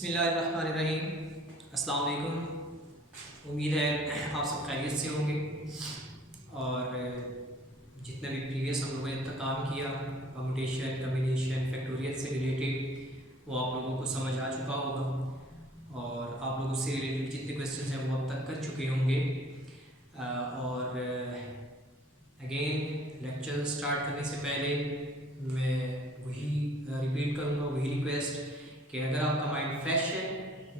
बिस्मिल्लाहिर्रहमानिर्रहीम। अस्सलाम वालेकुम। उम्मीद है आप सब खैरियत से होंगे और जितने भी प्रीवियस हम लोगों ने अब तक काम किया परम्यूटेशन, कम्बिनेशन, फैक्टोरियल से रिलेटेड वो आप लोगों को समझ आ चुका होगा और आप लोग उससे रिलेटेड जितने क्वेश्चन हैं वो अब तक कर चुके होंगे। और अगेन लेक्चर स्टार्ट करने से पहले मैं वही रिपीट करूँगा, वही रिक्वेस्ट कि अगर आपका माइंड फ्रेश है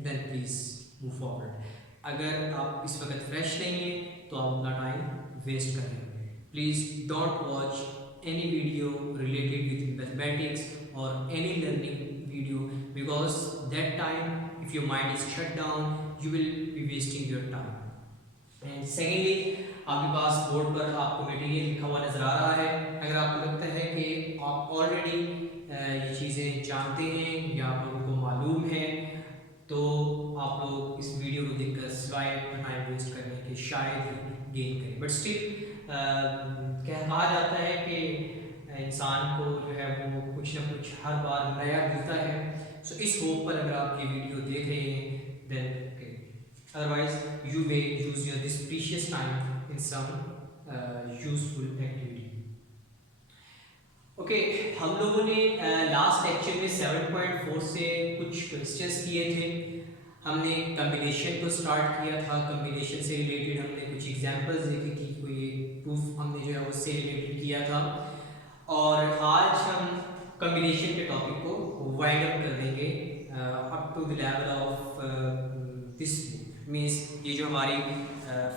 देन प्लीज़ मूव फॉरवर्ड। अगर आप इस वक्त फ्रेश नहीं है तो आप अपना टाइम वेस्ट कर रहे हैं। Please don't watch any video related with mathematics और any learning video because that time if your mind is shut down you will be wasting your time. And secondly आपके पास बोर्ड पर आपको material लिखा हुआ नज़र आ रहा है। अगर आपको लगता है कि आप ऑलरेडी ये चीज़ें जानते हैं या आप लोगों को मालूम है तो आप लोग इस वीडियो को देखकर सिवाय टाइम वेस्ट करने के शायद ही गेन करें। बट स्टिल कहा जाता है कि इंसान को जो है वो कुछ ना कुछ हर बार नया मिलता है। सो इस होप पर अगर आप ये वीडियो देख रहे हैं then otherwise you may use your this precious time in some useful activity. Okay हम लोगों ने लास्ट लेक्चर में 7.4 से कुछ क्वेश्चंस किए थे। हमने कम्बिनेशन को स्टार्ट किया था, कम्बिनेशन से रिलेटेड हमने कुछ एग्जांपल्स देखे कि कोई प्रूफ हमने जो है उससे रिलेटेड किया था और आज हम कम्बिनेशन के टॉपिक को वाइंड अप कर देंगे up to the level of this means ये जो हमारी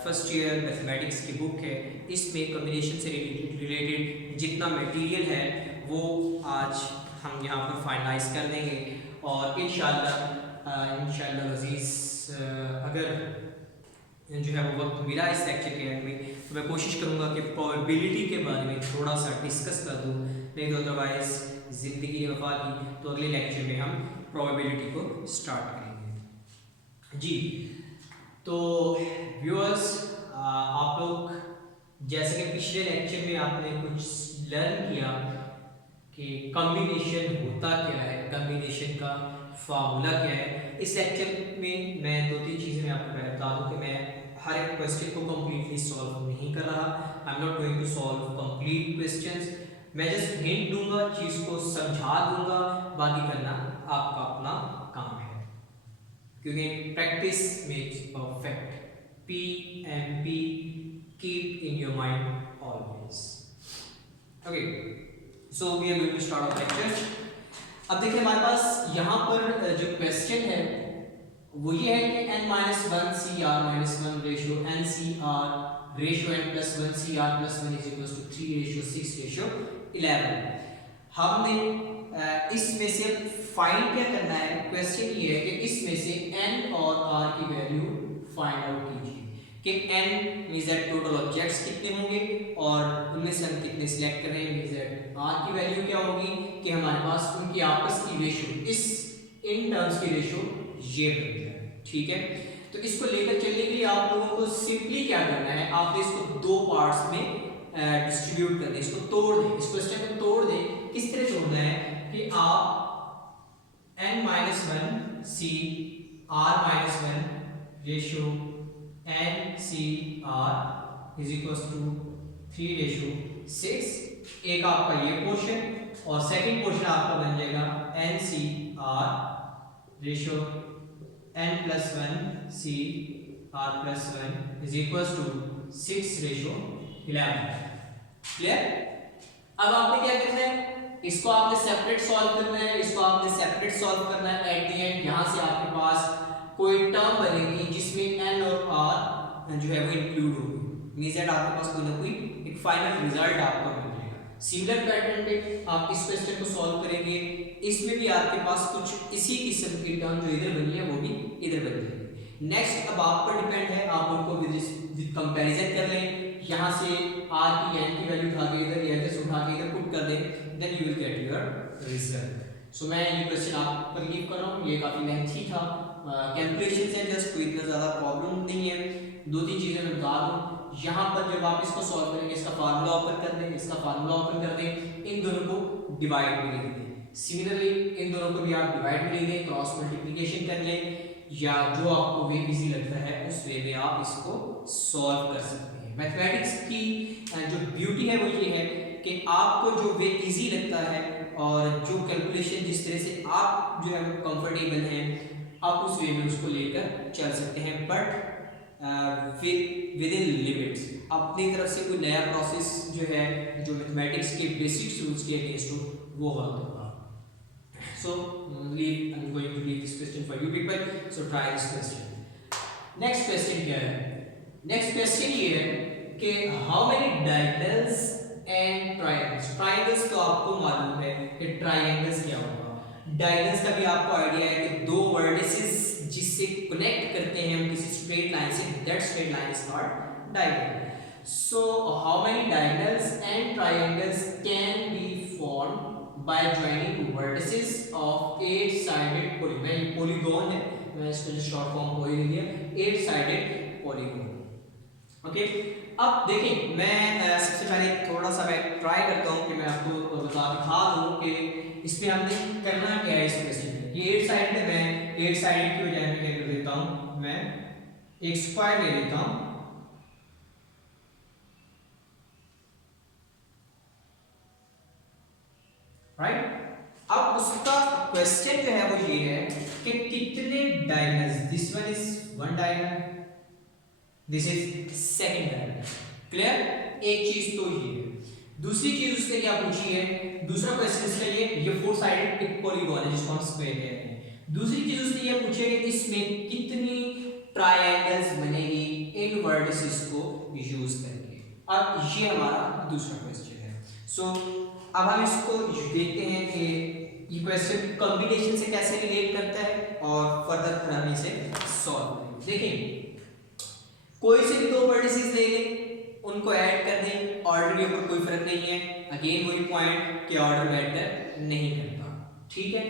फर्स्ट ईयर मैथमेटिक्स की बुक है इसमें कम्बिनेशन से रिलेटेड जितना मटेरियल है वो आज हम यहाँ पर फाइनलाइज कर देंगे और इंशाल्लाह अज़ीज़ अगर जो है वो वक्त मिला इस लेक्चर के एंड में तो मैं कोशिश करूँगा कि प्रोबेबिलिटी के बारे में थोड़ा सा डिस्कस कर दूँ, नहीं तो अदरवाइज़ ज़िंदगी ने वफा की तो अगले लेक्चर में हम प्रोबेबिलिटी को स्टार्ट करेंगे। जी तो व्यूअर्स आप लोग जैसे कि पिछले लेक्चर में आपने कुछ लर्न किया कि कॉम्बिनेशन होता क्या है, कॉम्बिनेशन का फार्मूला क्या है। इस लेक्चर में मैं 2-3 चीज़ें मैं आपको पहले बता दूं कि मैं हर एक क्वेश्चन को कम्प्लीटली सॉल्व नहीं कर रहा। I am not going to solve complete questions, मैं जस्ट हिंट दूंगा, चीज़ को समझा दूंगा, बाकी करना आपका अपना काम है क्योंकि practice makes perfect. PMP keep in your mind always. Okay, so we are going to start our lecture. अब देखिए हमारे पास यहाँ पर जो क्वेश्चन है वो ये है कि n-1 CR-1 ratio NCR ratio n+1 CR+1 is equals to 3:6:11। हमने इसमें से फाइंड क्या करना है, क्वेश्चन ये है कि इसमें से n और r की वैल्यू फाइंड आउट कीजिए कि n means that total objects कितने होंगे और उनमें से हम कितने सिलेक्ट कर रहे हैं, मींस दैट r की वैल्यू क्या होगी कि हमारे पास उनकी आपस की रेशियो, इस इन टर्म्स की रेशियो ये बन जाए। ठीक है, तो इसको लेकर चलने के लिए आप लोगों को सिंपली क्या करना है, आपने इसको दो पार्ट्स में डिस्ट्रीब्यूट कर दें, इसको तोड़ दें, इस क्वेश्चन को तोड़ दें। किस तरह तोड़ना है कि आप n-1 CR-1 ratio NCR is equals to 3:6, एक आपका ये पोर्शन और सेकंड पोर्शन आपका बन जाएगा NCR ratio n+1 CR+1 is equals to 6:11। Clear? अब आपने क्या करना है, इसको आपने सेपरेट सॉल्व करना है, इसको आपने सेपरेट सॉल्व करना है। एट द एंड यहाँ से आपके पास कोई टर्म बनेगी जिसमें n और r जो है वो इंक्लूड होगी, मींस दैट आपके पास कोई ना कोई एक फाइनल रिजल्ट आपको मिल जाएगा। सिमिलर पैटर्न पे आप इस क्वेश्चन को सॉल्व करेंगे, इसमें भी आपके पास कुछ इसी किस्म की टर्म जो इधर बनी है वो भी इधर बन जाएगी। नेक्स्ट अब आप पर डिपेंड है, आप उनको विद कंपैरिजन कर लें, यहाँ से r की n की वैल्यू उठा के इधर या इधर से उठा के इधर पुट कर दें, then you will get your result. So मैं ये क्वेश्चन आप पर लीव कर रहा हूँ, ये काफी लेंथी था, कैलकुलेशन है जस्ट, कोई इतना ज़्यादा प्रॉब्लम नहीं है। 2-3 चीज़ें मैं बता दूँ, यहाँ पर जब आप इसको सॉल्व करेंगे इसका फार्मूला ओपन कर दें, इसका फार्मूला ओपन कर दें, इन दोनों को डिवाइड में लिख दें, सिमिलरली इन दोनों को भी आप डिवाइड में ले लें, क्रॉस मल्टीप्लिकेशन कर लें, या जो आपको वे इजी लगता है उस वे में आप इसको सॉल्व कर सकते हैं। मैथमेटिक्स की जो ब्यूटी है वो ये है कि आपको जो वे इजी लगता है और जो कैलकुलेशन जिस तरह से आप जो है कंफर्टेबल हैं आप उस वे में उसको लेकर चल सकते हैं, बट विद इन लिमिट्स। अपनी तरफ से कोई नया प्रोसेस जो है जो मैथमेटिक्स के बेसिक्स रूल्स के अगेंस्ट हो वो हल होगा। So I'm going to leave this question for you people. So try this question. Next question क्या है? Next question ये है कि how many diagonals and triangles? Triangles तो आपको मालूम है कि triangles क्या होगा। Diagonals का भी आपको आइडिया है कि दो vertices जिससे कनेक्ट करते हैं हम किसी स्ट्रेट लाइन से, that straight line is called diagonal. So how many diagonals and triangles can be formed by joining vertices of 8-sided polygon? Polygon है, मैं इसको शॉर्ट फॉर्म पोली ले लिया, 8-sided polygon। ओके, अब देखिए मैं सबसे पहले थोड़ा सा मैं ट्राई करता हूँ कि मैं आपको बता दिखा दूँ कि इसमें हमने करना क्या है इस क्वेश्चन में। ये 8-sided है, मैं 8-sided की बजाय मैं क्या कर देता हूँ, मैं एक स्क्वायर ले लेता हूँ, राइट। अब उसका क्वेश्चन जो है वो ये है कि कितने diagonals, this one is one diagonal, this is second diagonal. Clear? एक चीज तो ये है। दूसरी चीज उसने क्या पूछी है, दूसरा क्वेश्चन इसका ये 4 साइडेड एक पॉलीगॉन है जिसको हम स्क्वायर कहते हैं। दूसरी चीज उसने ये पूछी है कि इसमें कितनी ट्रायंगल्स बनेगी इन वर्टिसेस को यूज करके। अब ये हमारा दूसरा क्वेश्चन है। सो अब हम इसको देखते हैं कि ये क्वेश्चन कॉम्बिनेशन से कैसे रिलेट करता है और फर्दर हम इसे सॉल्व करेंगे। देखिए कोई से भी दो वर्टिसेस ले लें, उनको ऐड कर दें, ऑर्डर के ऊपर कोई फर्क नहीं है। अगेन वही पॉइंट कि ऑर्डर मैटर नहीं करता, ठीक है।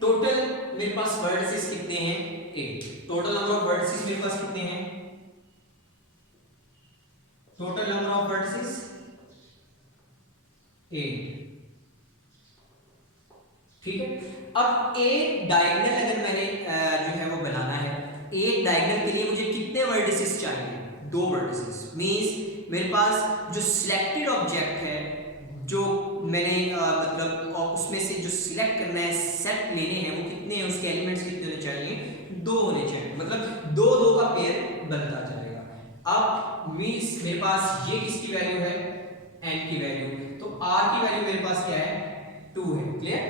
टोटल मेरे पास वर्टिसेस कितने हैं, 8। टोटल नंबर ऑफ वर्टिसेस मेरे पास कितने हैं, टोटल नंबर ऑफ वर्टिसेस 8, ठीक है। अब एक डायगोनल अगर मैंने जो है वो बनाना है, एक डायगोनल के लिए मुझे कितने वर्टिसेस चाहिए, 2 वर्टिसेस। मींस मेरे पास जो सिलेक्टेड ऑब्जेक्ट है, जो मैंने मतलब उसमें से जो सिलेक्ट करना है, सेट लेने हैं, वो कितने हैं, उसके एलिमेंट्स कितने होने चाहिए, 2 होने चाहिए। मतलब 2 2 का पेयर बनता जाएगा। अब मींस मेरे पास ये किसकी वैल्यू है, n की वैल्यू, तो r की वैल्यू मेरे पास क्या है, 2 है। क्लियर?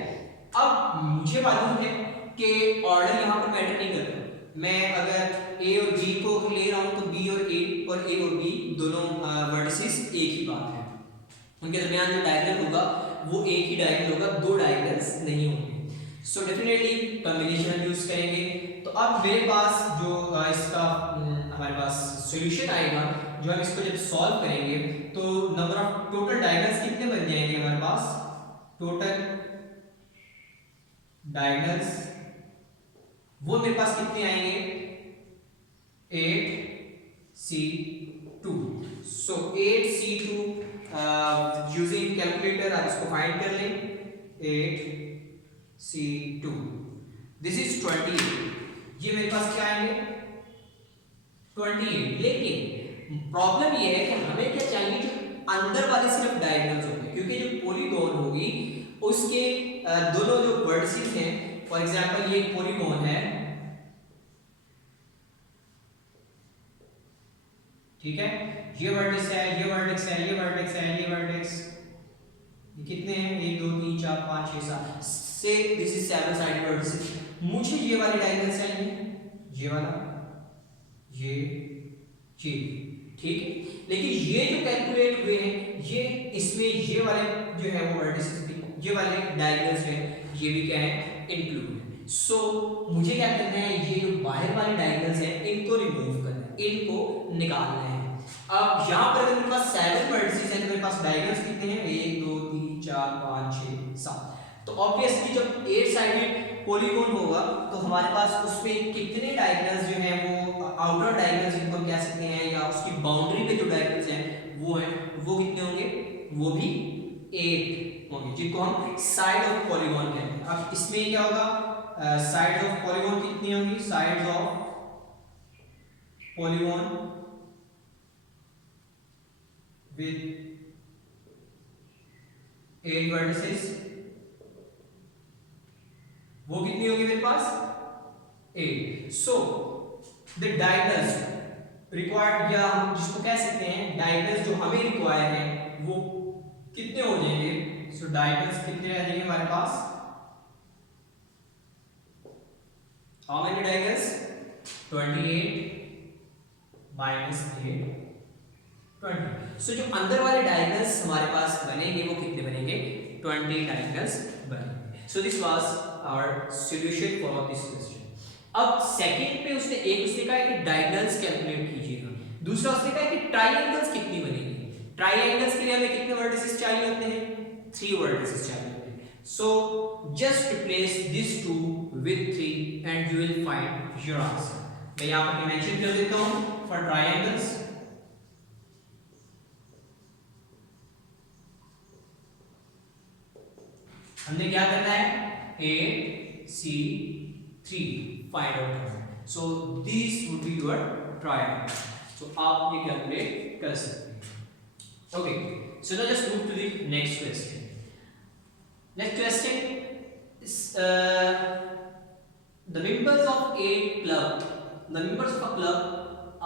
अब मुझे मालूम है कि ऑर्डर यहां पर मैटर नहीं करता। मैं अगर a और b को ले रहा हूं तो b और a और b दोनों वर्टिसेस एक ही बात है, उनके दरमियान जो डायगोनल होगा वो एक ही डायगोनल होगा, 2 डायगोनल्स नहीं होंगे। सो डेफिनेटली कॉम्बिनेशन यूज करेंगे। तो अब मेरे पास जो इसका हमारे पास सॉल्यूशन आएगा, जो हम इसको जब सॉल्व करेंगे तो नंबर ऑफ टोटल डायगोनल्स कितने बन जाएंगे हमारे पास, टोटल डायगोनल्स वो मेरे पास कितने आएंगे, 8c2। सो 8c2 यूजिंग कैलकुलेटर आप इसको फाइंड कर लें, 8c2 दिस इज 28। ये मेरे पास क्या आएंगे, 28। लेकिन प्रॉब्लम ये है कि हमें क्या चाहिए, जो अंदर वाले सिर्फ डायगोनल्स होंगे, क्योंकि जो पॉलीगॉन होगी उसके दोनों जो वर्टिसेस हैं, फॉर एग्जांपल ये पॉलीगॉन है, ठीक है, ये वर्टेक्स है, ये वर्टेक्स है, ये वर्टेक्स है, ये वर्टेक्स, ये कितने हैं, 1 2 3 4 5 6 7 से दिस इज 7 साइड वर्टिसेस। मुझे ये वाले डायगोनल चाहिए, ये वाला, ये, ठीक है। लेकिन ये जो कैलकुलेट हुए हैं, ये इसमें ये वाले जो है वो वर्टिसेस भी, ये वाले डायगोनल्स हैं, ये भी क्या है, इंक्लूड है। सो मुझे क्या करना है, ये जो बाहर वाले डायगोनल्स हैं इनको रिमूव करना है, इनको निकालना है। अब यहाँ पर अगर मेरे पास 7 वर्टिसेस हैं तो मेरे पास डायगोनल्स कितने हैं, 1 2 3 4 5 6 7। तो ऑब्वियसली जब 8 साइडेड पॉलीगॉन होगा तो हमारे पास उसमें कितने डायगोनल्स जो हैं वो आउटर डायगोनल्स जिनको हम कह सकते हैं, या उसकी बाउंड्री पे जो डायगोनल्स हैं वो हैं, वो कितने होंगे, वो भी 8 होंगे जिनको हम साइड ऑफ पॉलीगॉन कहते हैं। अब इसमें क्या होगा, साइड ऑफ पॉलीगॉन कितनी होंगी, side of polygon with 8 vertices, वो कितनी होगी मेरे पास 8। सो द डायगोनल्स रिक्वायर्ड, या हम जिसको कह सकते हैं डायगोनल्स जो हमें रिक्वायर है वो कितने हो जाएंगे। सो डायगोनल्स कितने आ जाएंगे हमारे पास, हाउ मेनी डायगोनल्स 28 माइनस 8 20। सो जो अंदर वाले डायगोनल्स हमारे पास बनेंगे वो कितने बनेंगे 20 डायगोनल्स बनेंगे। So this was our solution for this question. अब सेकंड पे उसने कहा है कि डायगोनल्स कैलकुलेट कीजिएगा, दूसरा उसने कहा है कि ट्रायंगल्स कितनी बनेगी। ट्रायंगल्स के लिए हमें कितने वर्टिसेस चाहिए होते हैं, 3 वर्टिसेस चाहिए होते हैं। So just replace this 2 with 3 and you will find your answer. मैं यहां पर मेंशन कर देता हूं फॉर ट्रायंगल्स। हमने क्या करना है, 8 C 3 find out. So this would be your triangle. सो आप ये कैलकुलेट कर सकते हैं। Okay, so now just move to the next question. Next question is the members of a club, the members of a club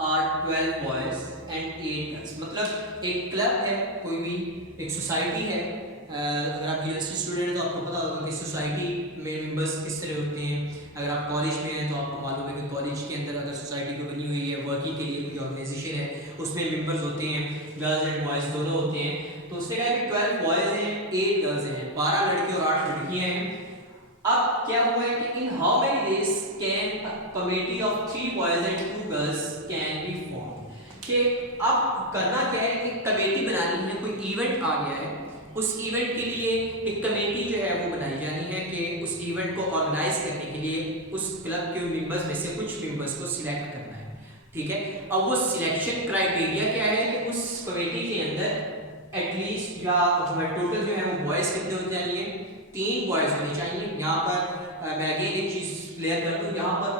are 12 boys and 8 girls। मतलब एक club है, कोई भी एक सोसाइटी है। अगर आप यूनिवर्सिटी स्टूडेंट हैं तो आपको पता होगा कि सोसाइटी में मेंबर्स किस तरह होते हैं। अगर आप कॉलेज में हैं तो आपको मालूम है कि कॉलेज के अंदर अगर सोसाइटी को बनी हुई है वर्किंग के लिए कोई ऑर्गेनाइजेशन है, उसमें मेंबर्स होते हैं, गर्ल्स एंड बॉयज़ दोनों होते हैं। तो उसने कहा कि 12 बॉयज़ हैं, 8 गर्ल्स हैं, 12 लड़के और 8 लड़कियाँ हैं। अब क्या हुआ है कि in how many days can committee of 3 boys and 2 girls can be form. कि अब करना क्या है कि कमेटी बनानी है, कोई इवेंट आ गया है, उस इवेंट के लिए एक कमेटी जो है वो बनाई जानी है कि उस इवेंट को ऑर्गेनाइज करने के लिए उस क्लब के मेंबर्स में से कुछ मेंबर्स को सिलेक्ट करना है। ठीक है, अब वो सिलेक्शन क्राइटेरिया क्या है कि उस कमेटी के अंदर एटलीस्ट या टोटल जो है वो बॉयज कितने होने चाहिए, 3 बॉयज होने चाहिए। यहाँ पर मैं अगेन एक चीज क्लियर कर दूं, यहाँ पर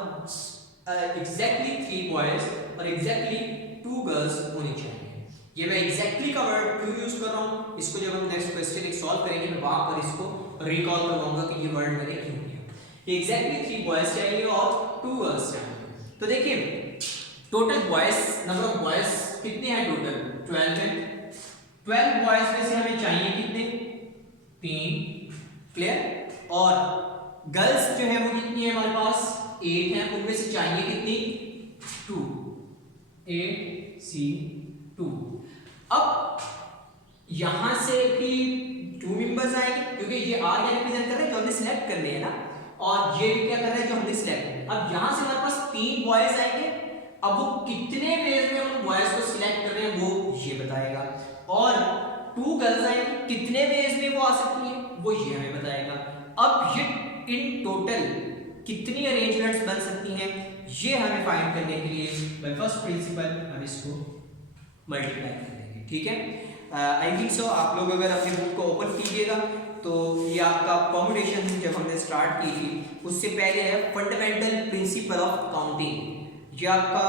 एग्जैक्टली 3 बॉयज और एग्जैक्टली 2 गर्ल्स होनी चाहिए। ये मैं एग्जैक्टली का वर्ड क्यों यूज कर रहा हूँ, इसको जब हम नेक्स्ट क्वेश्चन एक सॉल्व करेंगे मैं वहां पर इसको रिकॉल करवाऊंगा कि ये वर्ड मैंने क्यों किया। एग्जैक्टली 3 बॉयज चाहिए और 2 गर्ल्स चाहिए। तो देखिए total boys, number of boys कितने हैं टोटल 12 हैं। 12 बॉयज में से हमें चाहिए कितने 3, क्लियर। और गर्ल्स जो है वो कितनी है हमारे पास 8 हैं, उनमें से चाहिए कितनी 2, 8 C 2। अब यहां से भी 2 मेंबर्स आएंगे क्योंकि ये आर क्या रिप्रेजेंट कर रहे हैं जो हमने सिलेक्ट करने हैं ना, और ये भी क्या कर रहे हैं जो हमने सिलेक्ट। अब यहां से हमारे पास 3 बॉयज आएंगे। अब वो कितने वेज में हम बॉयज को सिलेक्ट कर रहे हैं वो ये बताएगा, और 2 गर्ल्स आएंगी कितने वेज में वो आ सकती है वो ये हमें बताएगा। अब ये इन टोटल कितनी अरेंजमेंट्स बन सकती हैं ये हमें फाइंड करने के लिए बाय फर्स्ट प्रिंसिपल हम इसको मल्टीप्लाई कर देंगे। ठीक है, आई थिंक सो आप लोग अगर अपनी बुक को ओपन कीजिएगा तो ये आपका परम्यूटेशन जब हमने स्टार्ट की थी उससे पहले है फंडामेंटल प्रिंसिपल ऑफ काउंटिंग। ये आपका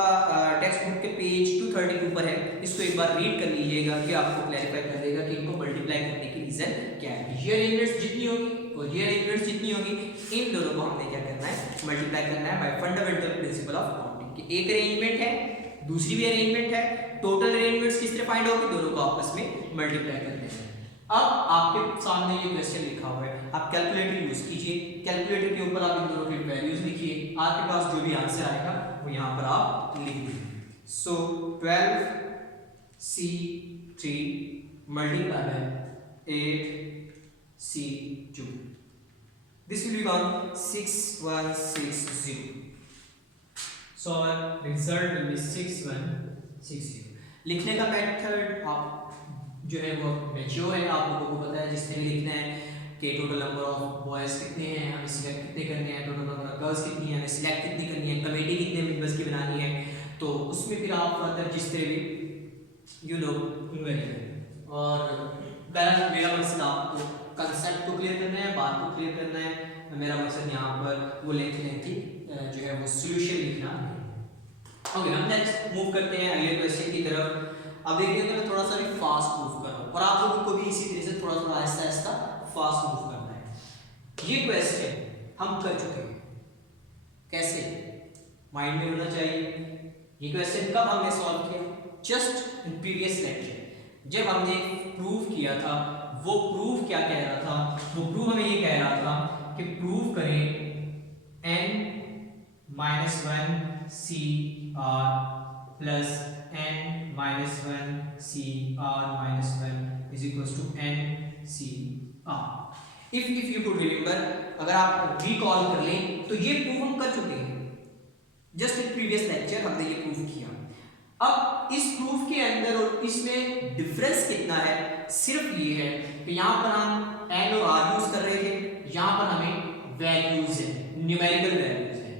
टेक्स्ट बुक के पेज 232 पर है, इसको एक बार रीड कर लीजिएगा कि आपको क्लैरिफाई कर देगा कि इनको मल्टीप्लाई करने की रीजन क्या है। ये अरेंजमेंट्स जितनी होगी और ये अरेंजमेंट्स जितनी होगी इन दोनों को हमने क्या करना है मल्टीप्लाई करना है bye fundamental principle of counting. कि एक अरेंजमेंट है दूसरी भी अरेंजमेंट है, टोटल अरेंजमेंट्स किस तरह फाइंड होगी, दोनों को आपस में मल्टीप्लाई कर देना है। अब आपके सामने ये क्वेश्चन लिखा हुआ है, आप कैलकुलेटर यूज कीजिए, कैलकुलेटर के ऊपर आप इन दोनों की वैल्यूज लिखिए, आपके पास जो भी आंसर आएगा वो यहाँ पर आप लिख दीजिए। सो 12C3 multiply by 8C2, this will become 6160. So our result will be 6160. लिखने का मेथड आप जो है वो मैच्योर है, आप लोगों को पता है जिसने भी लिखना है कि टोटल नंबर ऑफ बॉयज कितने हैं, हमें सिलेक्ट कितने करने हैं, टोटल नंबर ऑफ गर्ल्स कितनी है, हमें सिलेक्ट कितनी करनी है, कमेटी कितने मेंबर्स की बनानी है, तो उसमें फिर आप फर्दर जिस तरह भी यू नो वेरी। और मेरा मकसद आपको क्लियर करना है। मेरा मकसद यहाँ पर वो लिखने की जो है वो सॉल्यूशन लिखना है। ओके, हम नेक्स्ट मूव करते हैं अगले क्वेश्चन की तरफ। अब देखिए मैं थोड़ा सा भी फास्ट मूव कर रहा हूँ और आप लोगों को भी इसी तरह से थोड़ा थोड़ा आहिस्ता आहिस्ता फास्ट मूव करना है। ये क्वेश्चन हम कर चुके हैं, कैसे माइंड में होना चाहिए। ये क्वेश्चन कब हमने सॉल्व किया? जस्ट इन प्रीवियस लेक्चर जब हमने प्रूव किया था। वो प्रूव क्या कह रहा था? वो प्रूव हमें ये कह रहा था कि प्रूव करें n-1 CR plus n-1 CR-1 is equals to NCR। if you could remember, अगर आप रिकॉल कर लें तो ये प्रूव हम कर चुके हैं, जस्ट इन प्रीवियस लेक्चर हमने ये प्रूव किया। अब इस प्रूफ के अंदर और इसमें डिफरेंस कितना है? सिर्फ ये है कि यहाँ पर हम n और r यूज कर रहे थे, यहाँ पर हमें वैल्यूज है, न्यूमेरिकल वैल्यूज है।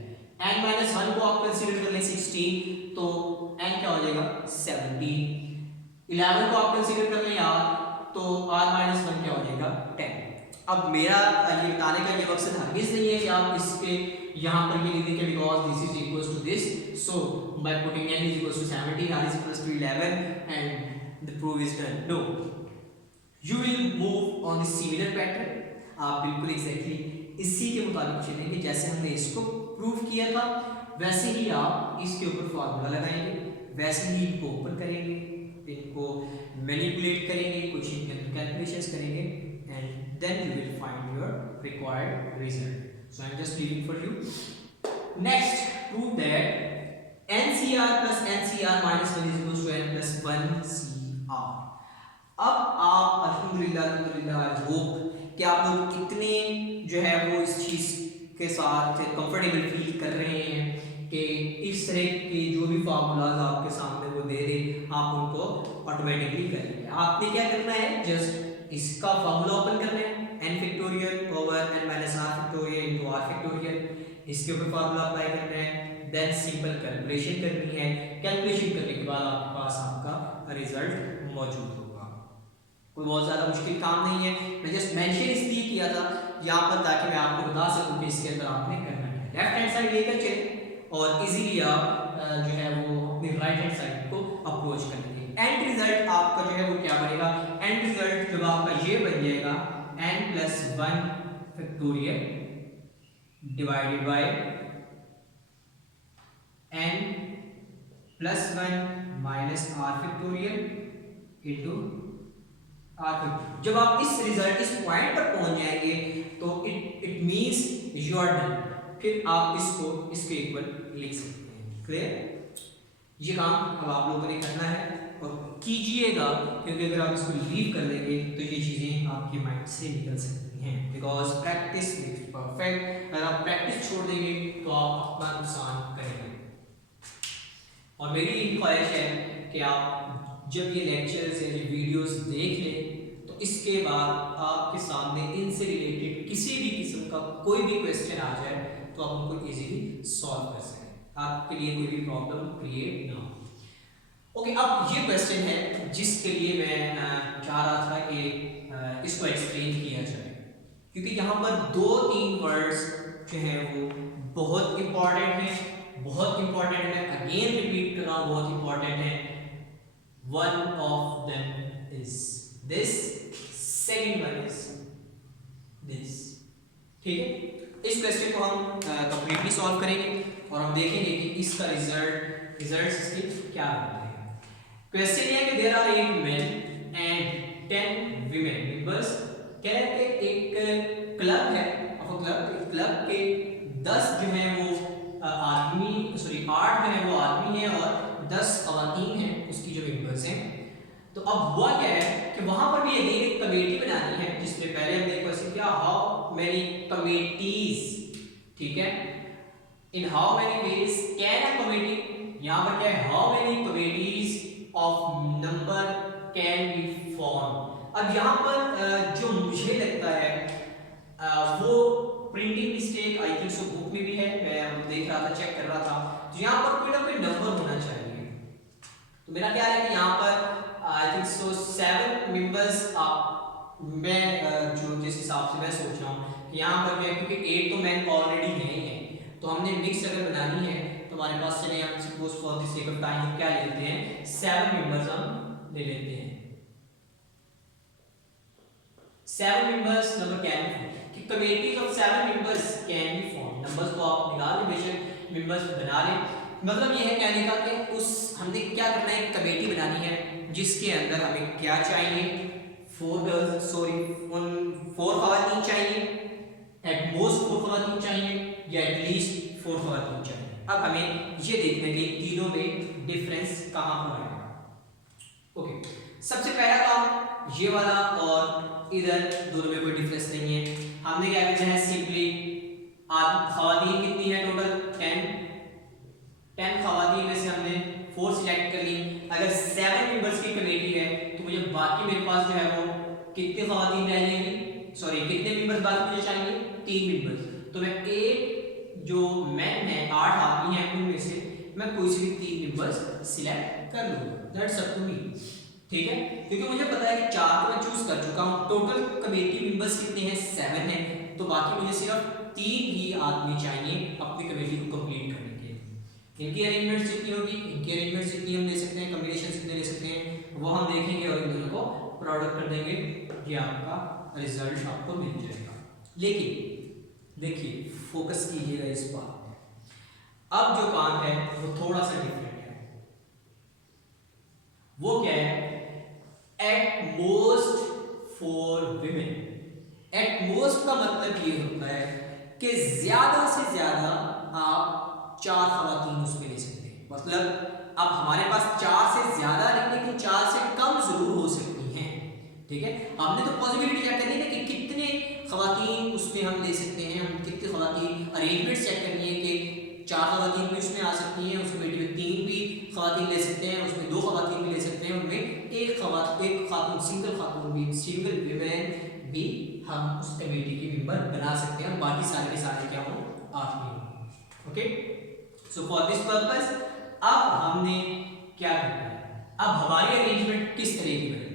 n-1 को आप कंसीडर कर लें 16, तो n क्या हो जाएगा 17। 11 को आप कंसीडर कर लें r, तो r-1 क्या हो जाएगा 10। अब मेरा ये बताने का ये मकसद हरगिज़ नहीं है कि आप इसके यहाँ पर ये लिखें कि because this is equals to this, so by putting n is equals to 17, r is equals to 11 and the proof is done. No, you will move on the similar pattern. आप बिल्कुल एग्जैक्टली इसी के मुताबिक चलेंगे जैसे हमने इसको prove किया था, वैसे ही आप इसके ऊपर फार्मूला लगाएंगे, वैसे ही इनको ओपन करेंगे, इनको मैनिपुलेट करेंगे, कुछ इनके अंदर कैलकुलेशंस करेंगे and then you will find your required result. So I am just leaving for you. Next, prove that NCR plus NCR minus 1 is equals to n plus 1 CR. अब आप अल्हम्दुलिल्लाह आई होप कि आप लोग कितने जो है वो इस चीज़ के साथ कंफर्टेबल फील कर रहे हैं कि इस तरह के जो भी फार्मूलाज आपके सामने वो दे दे, आप उनको ऑटोमेटिकली करेंगे। आपने क्या करना है? जस्ट इसका फॉर्मूला ओपन करना है, n factorial over n minus r factorial into r factorial, इसके ऊपर फॉर्मूला अप्लाई करना है, देन सिंपल कैलकुलेशन करनी है। कैलकुलेशन करने के बाद आपके पास आपका रिजल्ट मौजूद होगा। कोई बहुत ज़्यादा मुश्किल काम नहीं है, मैं जस्ट मेंशन इसलिए किया था यहाँ पर ताकि मैं आपको बता सकूँ कि इसके अंदर आपने करना है। लेफ्ट हैंड साइड लेकर चलें और इजीली आप जो है वो अपनी राइट हैंड साइड को अप्रोच करेंगे। एंड रिजल्ट आपका जो है वो क्या बनेगा? एंड रिजल्ट जब आपका ये बन जाएगा n plus 1 factorial divided by n plus 1 minus r factorial into r factorial। जब आप इस रिजल्ट इस पॉइंट पर पहुंच जाएंगे तो it means you are done, फिर आप इसको इसके इक्वल लिख सकते हैं। क्लियर? ये काम अब आप लोगों ने करना है और कीजिएगा, क्योंकि अगर आप इसको लीव कर देंगे तो ये चीज़ें आपके माइंड से निकल सकती हैं, बिकॉज प्रैक्टिस मेक्स परफेक्ट। अगर आप प्रैक्टिस छोड़ देंगे तो आप अपना नुकसान करेंगे। और मेरी ख्वाहिश है कि आप जब ये लेक्चर्स या ये वीडियोस देख लें तो इसके बाद आपके सामने इनसे रिलेटेड किसी भी किस्म का कोई भी क्वेश्चन आ जाए तो आप उनको इजीली सॉल्व कर सकें, आपके लिए कोई भी प्रॉब्लम क्रिएट ना हो। ओके, अब ये क्वेश्चन है जिसके लिए मैं चाह रहा था कि इसको एक्सप्लेन किया जाए, क्योंकि यहाँ पर 2-3 वर्ड्स जो हैं वो बहुत इंपॉर्टेंट हैं, बहुत इंपॉर्टेंट है। अगेन रिपीट कर रहा हूँ, बहुत इंपॉर्टेंट है। One of them is this, second one is this. ठीक है, इस क्वेश्चन को हम कंप्लीटली सॉल्व करेंगे और हम देखेंगे कि इसका रिजल्ट इसके क्या होते हैं। क्वेश्चन ये है कि there are 8 men and 10 women members। कह रहे हैं कि एक क्लब है, क्लब के 10 जो है वो आदमी, सॉरी 8 जो है वो आदमी है और 10 खवातीन हैं उसकी जो मेंबर्स हैं। तो अब हुआ क्या है कि वहां पर भी एक कमेटी बनानी है, जिसमें पहले हमने क्वेश्चन किया हाउ मेनी कमेटीज। ठीक है, in how many ways can a committee, यहाँ पर क्या है how many committees of number can be form. अब यहाँ पर जो मुझे लगता है वो printing mistake I think so book में भी है, मैं देख रहा था, चेक कर रहा था, तो यहाँ पर कोई ना कोई नंबर होना चाहिए। तो मेरा ख्याल है कि यहाँ पर आई थिंक सो 7 मेंबर्स मैं जो जिस हिसाब से मैं सोच रहा हूँ यहाँ पर क्या, क्योंकि 8 तो मैन ऑलरेडी है ही है, तो हमने मिक्स अगर बनानी है तो हमारे पास चले हम suppose for the sake of time क्या ले लेते हैं, 7 मेंबर्स हम ले लेते हैं। 7 members number can be form, कि committees of 7 members can be form. Numbers को आप निकाल लें, बेशक मेंबर्स बना लें। मतलब यह है कहने का कि उस हमने क्या करना है, एक कमेटी बनानी है जिसके अंदर हमें क्या चाहिए, 4 खवातीन चाहिए, एट मोस्ट 4 खवातीन चाहिए या एटलीस्ट 4 खवातीन चाहिए। अब हमें ये देखना है कि तीनों में डिफरेंस कहाँ पर आएगा। ओके, सबसे पहला काम ये वाला, और इधर दोनों में कोई डिफरेंस नहीं है। हमने क्या करना है, सिंपली खवातीन कितनी है टोटल, 10 खवातीन में से हमने 4 सिलेक्ट कर ली। अगर 7 मेंबर्स की कमेटी है तो मुझे बाकी मेरे पास जो है वो कितने खवातीन रह जाएंगी, सॉरी कितने मेंबर्स बाकी मुझे चाहिए, 3 मेंबर्स। तो मैं 8 जो मैन है 8 आदमी हैं उनमें से मैं कोई से भी 3 मेंबर्स सिलेक्ट कर लूंगा, दैट्स अप टू मी। ठीक है, क्योंकि मुझे पता है कि 4 तो मैं चूज कर चुका हूं, टोटल कमेटी मेंबर्स कितने हैं, 7 हैं, तो बाकी मुझे सिर्फ 3 ही आदमी चाहिए अपनी कमेटी को कंप्लीट करने के लिए। इनकी अरेंजमेंट्स जितनी होगी, इनकी अरेंजमेंट्स जितनी हम ले सकते हैं, कॉम्बिनेशन जितने ले सकते हैं वो हम देखेंगे और इन दोनों को प्रोडक्ट कर देंगे, ये आपका रिजल्ट आपको मिल जाएगा। लेकिन देखिए फोकस कीजिएगा इस बात पे, अब जो काम है वो थोड़ा सा डिफरेंट है। वो क्या है, at most 4 women. At most का मतलब ये होता है कि ज्यादा से ज्यादा आप 4 खवातीन उसमें ले सकते हैं। मतलब अब हमारे पास 4 से ज्यादा नहीं, लेकिन 4 से कम जरूर हो सकती हैं। ठीक है, हमने तो पॉसिबिलिटी चेक करनी है कि कितने खवातीन उसमें हम ले सकते हैं, हम कितने खवातीन, अरेंजमेंट चेक करनी है कि 4 खवातीन भी उसमें आ सकती हैं, उस कमेटी में 3 भी खवातीन ले सकते हैं, उसमें 2 खवातीन भी ले सकते हैं, उनमें एक खातून सिंगल खातून भी, सिंगल विमेन भी हम उस कमेटी के मेंबर बना सकते हैं, और बाकी सारे के सारे क्या हो, आदमी हो। Okay, so for this purpose अब हमने क्या करना है, अब हमारी अरेंजमेंट किस तरह की बनेगी,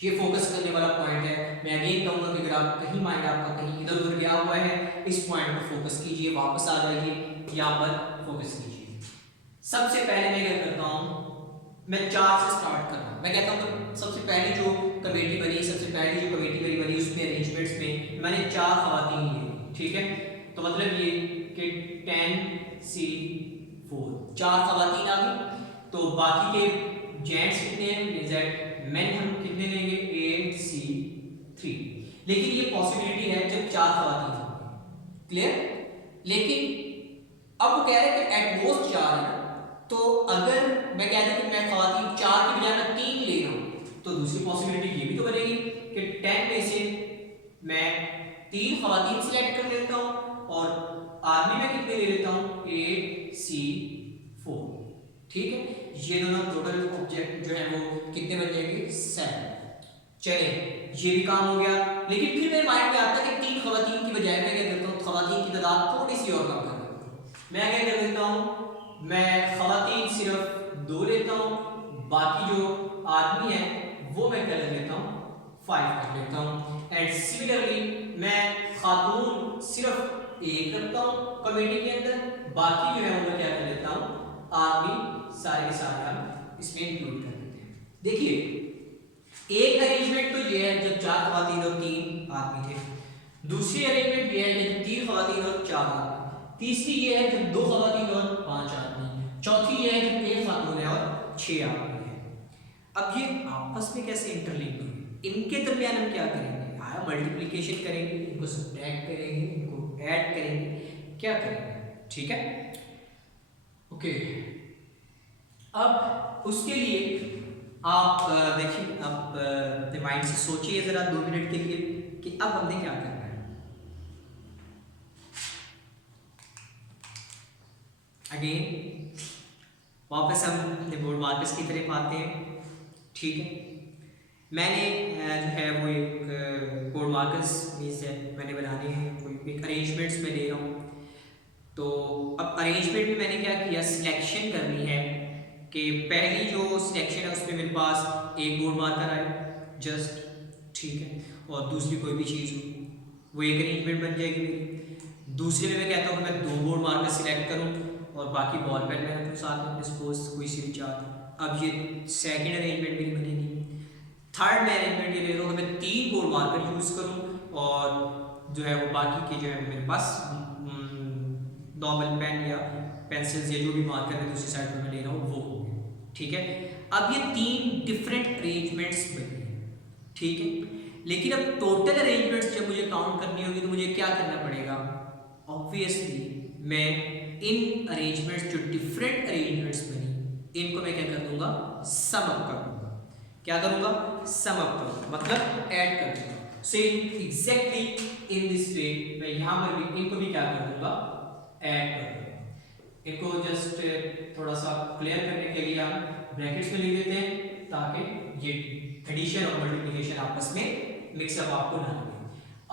ये फोकस करने वाला पॉइंट है। मैं अगेन कहूंगा कि अगर आप कहीं माइंड आपका कहीं इधर उधर गया हुआ है, इस पॉइंट पर फोकस कीजिए, वापस आ जाइए, यहाँ पर फोकस कीजिए। सबसे पहले मैं क्या करता हूँ, मैं 4 से स्टार्ट कर रहा हूँ। मैं कहता हूँ तो सबसे पहली जो कमेटी बनी, सबसे पहली जो कमेटी मेरी बनी उसमें अरेंजमेंट्स में मैंने 4 खवातीन ली। ठीक है, तो मतलब ये कि 10C4 4 खवातीन आ गई, तो बाकी के जेंट्स कितने हैं, मेन हम कितने लेंगे, 8C3। लेकिन ये पॉसिबिलिटी है जब 4 खवातीन होंगी, क्लियर। लेकिन अब वो कह रहे हैं कि एट मोस्ट 4 है, तो अगर मैं कह दूं कि मैं खवातीन 4 की बजाय मैं 3 ले रहा हूं, तो दूसरी पॉसिबिलिटी ये भी तो बनेगी कि 10 में से मैं 3 खवातीन सिलेक्ट कर लेता हूं और आदमी में कितने ले लेता हूं, 8C4। ठीक है, ये दोनों टोटल ऑब्जेक्ट जो है वो कितने बन जाएंगे, 7। चले, ये भी काम हो गया। लेकिन फिर मेरे माइंड में आता है कि 3 खवातीन की बजाय मैं क्या करता हूँ, खवातीन की तादाद थोड़ी सी और कम कर देता हूँ। मैं क्या कर देता हूँ, मैं खवातीन सिर्फ 2 लेता हूँ, बाकी जो आदमी है वो मैं कर लेता हूँ 5 कर लेता हूँ। एंड सिमिलरली मैं खातून सिर्फ 1 रखता हूँ कमेटी के अंदर, बाकी जो है वो मैं क्या कर लेता हूँ, आदमी सारे के सारे हम इसमें इंक्लूड कर देते हैं। देखिए एक अरेंजमेंट तो ये है जब 4 खवातीन और 3 आदमी थे, दूसरी अरेंजमेंट ये है जब 3 खवातीन और 4 आदमी, तीसरी ये है जब 2 खवातीन और 5 आदमी, चौथी ये है जब 1 खातून है और 6 आदमी है। अब ये आपस में कैसे इंटरलिंक होंगे, इनके दरमियान हम क्या करेंगे, आया मल्टीप्लिकेशन करेंगे, इनको सब्ट्रैक्ट करेंगे, इनको ऐड करेंगे, क्या करेंगे। ठीक है, ओके। अब उसके लिए आप देखिए, आप अपने माइंड से सोचिए जरा 2 मिनट के लिए कि अब हमने क्या करना है। अगेन वापस हम अपने बोर्ड मार्कर्स की तरफ आते हैं। ठीक है, मैंने जो है वो एक बोर्ड मार्कर्स मीन्स है मैंने बनाने हैं, वो एक अरेंजमेंट्स में ले रहा हूँ। तो अब अरेंजमेंट में मैंने क्या किया, सिलेक्शन करनी है कि पहली जो सिलेक्शन है उसमें मेरे पास एक बोर्ड मार्कर आए जस्ट। ठीक है, और दूसरी कोई भी चीज़ हो, वो एक अरेंजमेंट बन जाएगी मेरी। दूसरे में मैं कहता हूँ कि मैं 2 बोर्ड मार्कर सिलेक्ट करूँ और बाकी बॉल पेन में रखूँ साथ में अपने सपोज कोई सी भी चार्ट। अब ये सेकंड अरेंजमेंट मेरी बनेगी। थर्ड में अरेंजमेंट ये ले रहा हूँ कि मैं 3 बोर्ड मार्कर यूज़ करूँ और जो है वो बाकी के जो है मेरे पास नॉर्मल पेन या पेंसिल्स या जो भी मार्कर है दूसरी साइड में मैं ले रहा हूँ वो हो गया। ठीक है, अब ये 3 डिफरेंट अरेंजमेंट्स बने हैं। ठीक है, लेकिन अब टोटल अरेंजमेंट्स जब मुझे काउंट करनी होगी तो मुझे क्या करना पड़ेगा? ऑब्वियसली मैं इन अरेंजमेंट्स जो डिफरेंट अरेंजमेंट्स बनी इनको मैं क्या कर दूंगा? सम अप कर दूंगा। क्या करूंगा? सम अप करूंगा, मतलब ऐड कर दूंगा। So exactly in this way मैं यहाँ पर भी इनको भी क्या कर दूंगा? ऐड कर दूंगा। इनको जस्ट थोड़ा सा क्लियर करने के लिए हम ब्रैकेट्स में लिख देते हैं ताकि ये एडिशन और मल्टीप्लिकेशन आपस में मिक्सअप आपको ना लगे।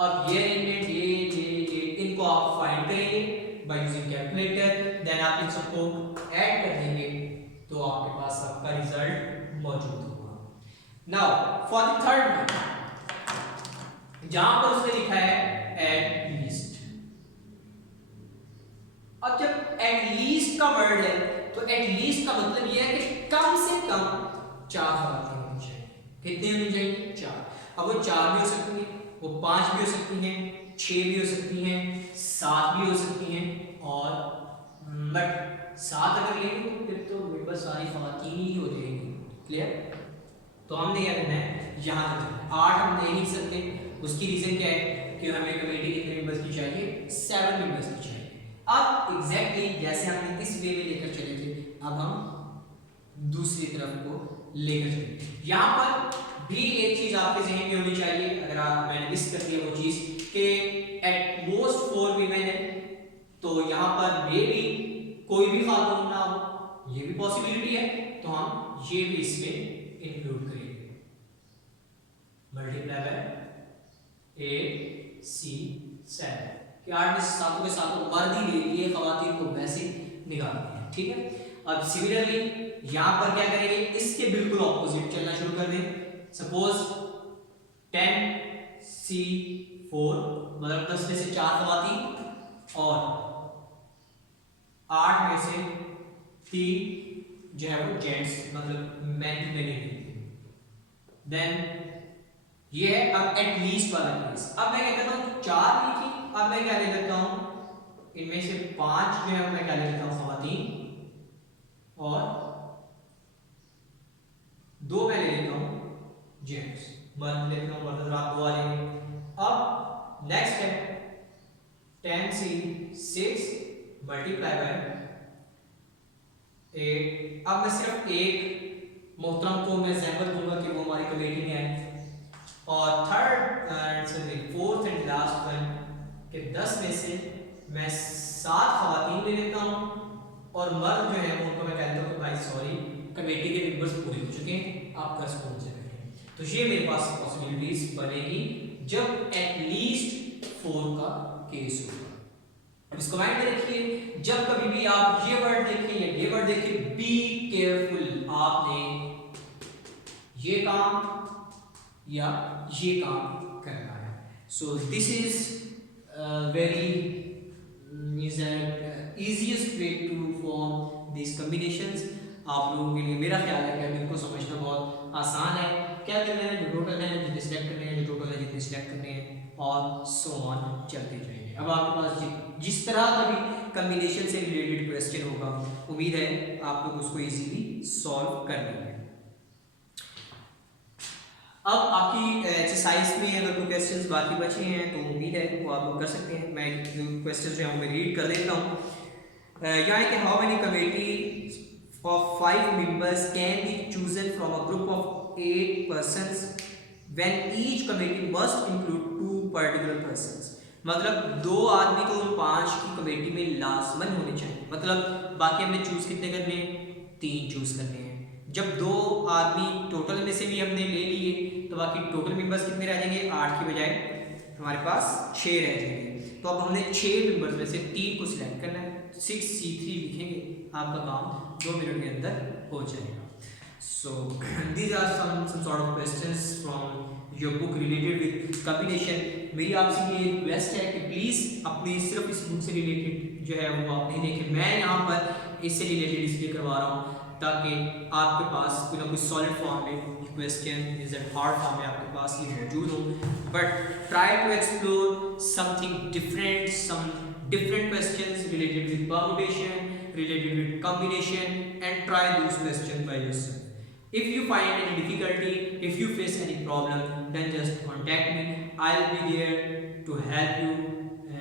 अब ये अरेंजमेंट ये इनको आप फाइंड करेंगे बाय यूजिंग कैलकुलेटर, देन आप इन सबको ऐड कर देंगे तो आपके पास आपका रिजल्ट मौजूद होगा। Now for the third one, जहां पर उसने लिखा है एट लीस्ट। अब जब एट लीस्ट का वर्ड है तो एट लीस्ट का मतलब यह है कि कम से कम 4 खवातीन होनी चाहिए। कितनी होनी चाहिए? 4। अब वो 4 भी हो सकती है, वो 5 भी हो सकती हैं, 6 भी हो सकती हैं, 7 भी हो सकती हैं, और बट 7 अगर लेंगे तो फिर तो मेरे पास सारी खवातीन ही हो जाएंगी। क्लियर? तो हमने क्या करना है, यहाँ तक 8 हम नहीं लिख सकते। उसकी रीजन क्या है कि हमें कमेटी कितने मेंबर्स की चाहिए? 7 मेंबर्स की चाहिए। अब एग्जैक्टली जैसे हमने इस वे में लेकर चले थे, अब हम दूसरी तरफ को लेकर चले। यहाँ पर भी एक चीज आपके जहन में होनी चाहिए, अगर आप मैंने मिस कर दिया वो चीज कि एट मोस्ट 4 वीमेन है, तो यहाँ पर मे भी कोई भी खातून ना हो, ये भी पॉसिबिलिटी है, तो हम ये भी इसमें इंक्लूड करेंगे। मल्टीप्लाई बाय 8 C 7 कि 8 में सातों के सातों मर्द ही ले लिए, खवातीन को वैसे निकाल दिया। ठीक है, अब सिमिलरली यहां पर क्या करेंगे? इसके बिल्कुल ऑपोजिट चलना शुरू कर दें। सपोज 10 C 4 मतलब 10 में से 4 खवातीन और 8 में से 3 जो है वो जेंट्स, मतलब मैन नहीं। देन ये है अब एट लीस्ट वाला केस। अब मैं क्या करता हूँ, 4 लिखी, अब मैं क्या ले लेता हूँ, इनमें से 5 जो है मैं क्या ले लेता हूँ? खवातीन, और 2 मैं ले लेता हूँ जेंट्स, मर्द ले लेता हूँ, मर्द रात 2 आ जाएंगे। अब नेक्स्ट है 10 C 6 मल्टीप्लाई बाय 8। अब मैं सिर्फ एक मोहतरम को मैं ज़हमत दूंगा कि वो हमारी कमेटी में आए, और फोर्थ एंड लास्ट वन कि 10 में से मैं 7 खवातीन ले लेता हूँ और मर्द जो है उनको मैं कहता हूँ कि भाई सॉरी कमेटी के मेंबर्स पूरे हो चुके हैं, आप घर स्कूल से बैठे। तो ये मेरे पास पॉसिबिलिटीज बनेगी जब एटलीस्ट 4 का केस होगा। अब इसको माइंड में रखिए, जब कभी भी आप ये वर्ड देखें या ये वर्ड देखें, बी केयरफुल, आपने ये काम या ये काम करना है। So this is very easiest way to form these combinations। आप लोगों के लिए मेरा ख्याल है कि इनको समझना बहुत आसान है। क्या करना है, जो टोटल है जितने सिलेक्ट करने हैं, जो टोटल है जितने सिलेक्ट करने हैं, और सो ऑन चलते जाएंगे। अब आपके पास जिस तरह का भी कम्बिनेशन से रिलेटेड क्वेश्चन होगा, उम्मीद है आप लोग उसको इजीली सॉल्व कर लेंगे। अब आपकी एक्सरसाइज में अगर कोई क्वेश्चंस बाकी बचे हैं तो उम्मीद है वो आप लोग कर सकते हैं। मैं क्वेश्चंस जो है मैं रीड कर देता हूँ। यहाँ है कि how many committee of 5 members can B chosen from a group of 8 persons when each committee must include 2 particular persons. मतलब 2 आदमी तो उन 5 की कमेटी में लाजमन होने चाहिए। मतलब बाकी हमने चूज कितने करने हैं? 3 चूज करने हैं। जब 2 आदमी टोटल में से भी हमने ले लिए तो बाकी टोटल मेंबर्स कितने रह जाएंगे? 8 की बजाय हमारे पास 6 रह जाएंगे। तो अब हमने 6 मेंबर्स में से 3 को सिलेक्ट करना है। 6 C3 लिखेंगे, आपका काम 2 मिनट के अंदर हो जाएगा। सो these are some sort of questions from your book related with combination. मेरी आपसे ये रिक्वेस्ट है कि प्लीज़ अपनी सिर्फ इस बुक से रिलेटेड जो है वो आप नहीं देखें, मैं यहाँ पर इससे रिलेटेड इसलिए करवा रहा हूँ ताकि आपके पास कोई ना कोई सॉलिड फॉर्म में question is at hard form में आपके पास ये मौजूद हो, but try to explore something different, some different questions related with permutation, related with combination, and try those questions by yourself. If you find any difficulty, if you face any problem, then just contact me. I'll be there to help you,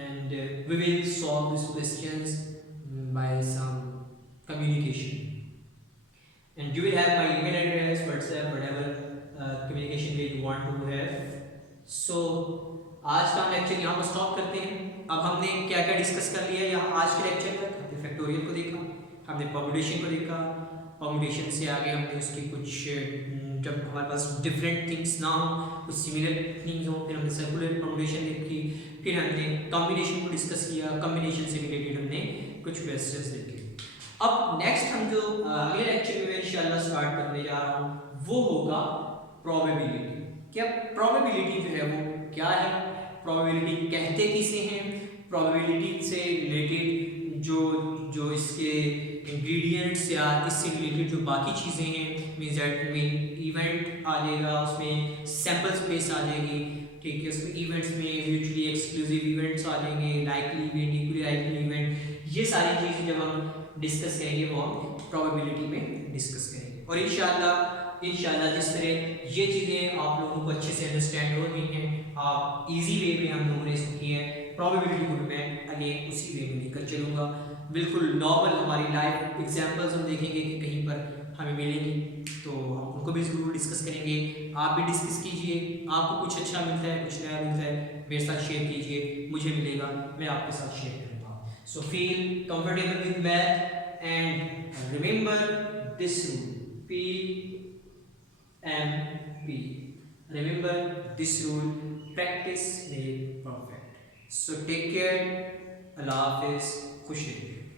and we will solve these questions by some communication. And you will have my email address, WhatsApp, whatever communication way you want to have. So आज का lecture यहाँ पर stop करते हैं। अब हमने क्या क्या डिस्कस कर लिया यहाँ आज के लेक्चर में, हमने फैक्टोरियल को देखा, हमने परम्यूटेशन को देखा, परम्यूटेशन से आगे हमने उसकी कुछ जब हमारे पास डिफरेंट थिंग्स ना हो, कुछ सिमिलर थिंग्स हो, फिर हमने सर्कुलर परम्यूटेशन देखी, फिर हमने कॉम्बिनेशन को डिस्कस किया, कॉम्बिनेशन से रिलेटेड हमने कुछ क्वेश्चंस देखे। अब नेक्स्ट हम जो अगले लेक्चर में इंशाल्लाह स्टार्ट करने जा रहा हूँ वो होगा प्रोबेबिलिटी। क्या प्रोबेबिलिटी जो है वो क्या है, प्रोबेबिलिटी कहते किसे हैं, प्रोबेबिलिटी से रिलेटेड जो इसके इंग्रेडिएंट्स या इससे रिलेटेड जो बाकी चीज़ें हैं, मीन्स दैट मीन इवेंट आ जाएगा, उसमें सैम्पल स्पेस आ जाएगी, ठीक है, उसमें इवेंट्स में म्यूचुअली एक्सक्लूसिव इवेंट्स आ जाएंगे, likely event, equally likely event, ये सारी चीज़ें जब हम डिस्कस करेंगे वो हम प्रोबेबिलिटी में डिस्कस करेंगे। और इंशाल्लाह जिस तरह ये चीज़ें आप लोगों को अच्छे से अंडरस्टैंड हो गई हैं, आप इजी वे में हम लोगों ने इसको किए हैं, प्रोबेबिलिटी को मैं आगे उसी वे में लेकर चलूँगा। बिल्कुल नॉर्मल हमारी लाइफ एग्जांपल्स हम देखेंगे कि कहीं पर हमें मिलेंगी तो हम उनको भी ज़रूर डिस्कस करेंगे। आप भी डिस्कस कीजिए, आपको कुछ अच्छा मिलता है, कुछ नया मिलता है, मेरे साथ शेयर कीजिए, मुझे मिलेगा, मैं आपके साथ शेयर करूँगा। So feel comfortable with math and remember this rule, PMP, remember this rule, practice make perfect. So take care, Allah Hafiz, खुश रहिए।